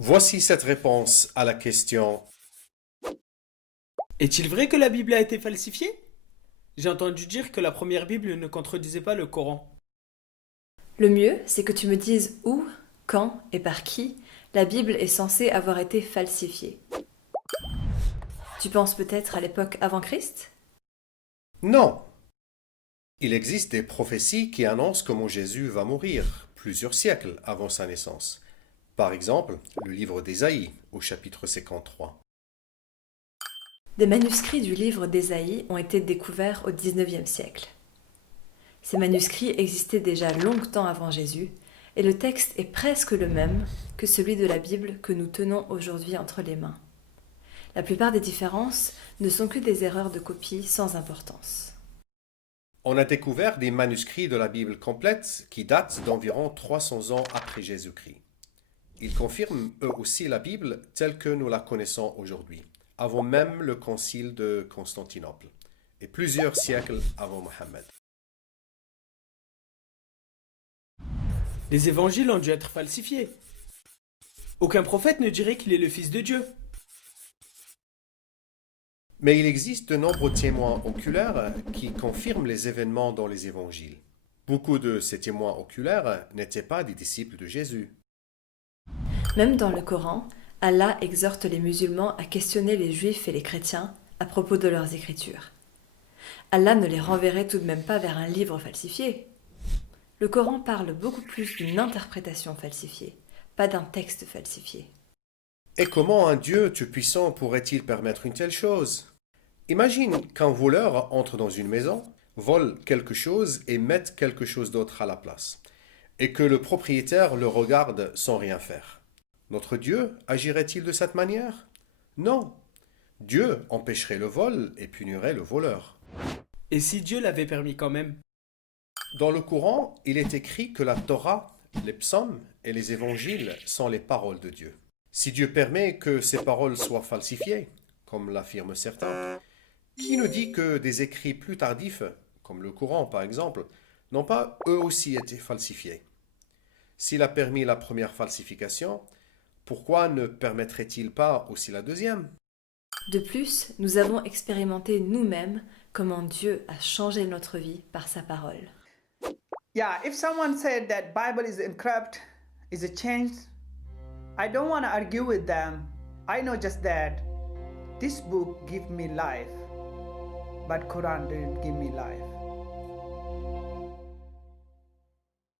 Voici cette réponse à la question. Est-il vrai que la Bible a été falsifiée? J'ai entendu dire que la première Bible ne contredisait pas le Coran. Le mieux, c'est que tu me dises où, quand et par qui la Bible est censée avoir été falsifiée. Tu penses peut-être à l'époque avant Christ? Non. Il existe des prophéties qui annoncent comment Jésus va mourir plusieurs siècles avant sa naissance. Par exemple, le livre d'Ésaïe au chapitre 53. Des manuscrits du livre d'Ésaïe ont été découverts au XIXe siècle. Ces manuscrits existaient déjà longtemps avant Jésus, et le texte est presque le même que celui de la Bible que nous tenons aujourd'hui entre les mains. La plupart des différences ne sont que des erreurs de copie sans importance. On a découvert des manuscrits de la Bible complète qui datent d'environ 300 ans après Jésus-Christ. Ils confirment eux aussi la Bible telle que nous la connaissons aujourd'hui, avant même le concile de Constantinople, et plusieurs siècles avant Mohammed. Les évangiles ont dû être falsifiés. Aucun prophète ne dirait qu'il est le Fils de Dieu. Mais il existe de nombreux témoins oculaires qui confirment les événements dans les évangiles. Beaucoup de ces témoins oculaires n'étaient pas des disciples de Jésus. Même dans le Coran, Allah exhorte les musulmans à questionner les juifs et les chrétiens à propos de leurs écritures. Allah ne les renverrait tout de même pas vers un livre falsifié. Le Coran parle beaucoup plus d'une interprétation falsifiée, pas d'un texte falsifié. Et comment un Dieu tout-puissant pourrait-il permettre une telle chose? Imagine qu'un voleur entre dans une maison, vole quelque chose et mette quelque chose d'autre à la place, et que le propriétaire le regarde sans rien faire. Notre Dieu agirait-il de cette manière? Non. Dieu empêcherait le vol et punirait le voleur. Et si Dieu l'avait permis quand même? Dans le Coran, il est écrit que la Torah, les psaumes et les évangiles sont les paroles de Dieu. Si Dieu permet que ces paroles soient falsifiées, comme l'affirment certains, qui nous dit que des écrits plus tardifs, comme le Coran par exemple, n'ont pas eux aussi été falsifiés? S'il a permis la première falsification, pourquoi ne permettrait-il pas aussi la deuxième? De plus, nous avons expérimenté nous-mêmes comment Dieu a changé notre vie par sa parole. Yeah, if someone said that Bible is incorrupt, is a change, I don't want to argue with them. I know just that this book give me life, but Quran didn't give me life.